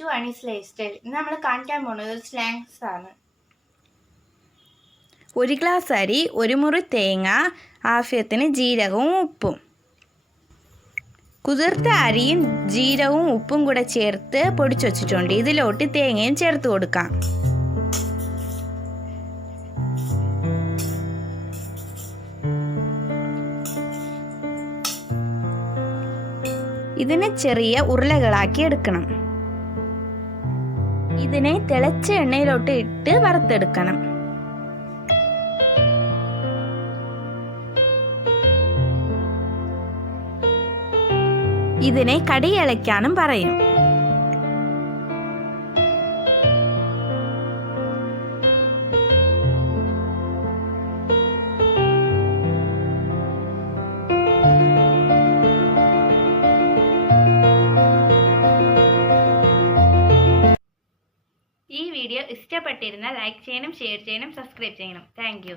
Anees life style. ഇന്ന് നമ്മൾ കാണിക്കാൻ പോകുന്നത് സ്നാക്സ് ആണ്. ഒരു ഗ്ലാസ് അരി, ഒരു മുറി തേങ്ങ, ആവശ്യത്തിന് ജീരകവും ഉപ്പും. കുതിർത്ത അരിയും ജീരകവും ഉപ്പും കൂടെ ചേർത്ത് പൊടിച്ചു വച്ചിട്ടുണ്ട്. ഇതിലോട്ട് തേങ്ങയും ചേർത്ത് കൊടുക്കാം. ഇതിനെ ചെറിയ ഉരുളകളാക്കി എടുക്കണം. ഇതിനെ തിളച്ച എണ്ണയിലോട്ട് ഇട്ട് വറുത്തെടുക്കണം. ഇതിനെ കടിയിളയ്ക്കാനും പറയും. ഈ വീഡിയോ ഇഷ്ടപ്പെട്ടിരുന്നാൽ ലൈക്ക് ചെയ്യണം, ഷെയർ ചെയ്യണം, സബ്സ്ക്രൈബ് ചെയ്യണം. Thank you.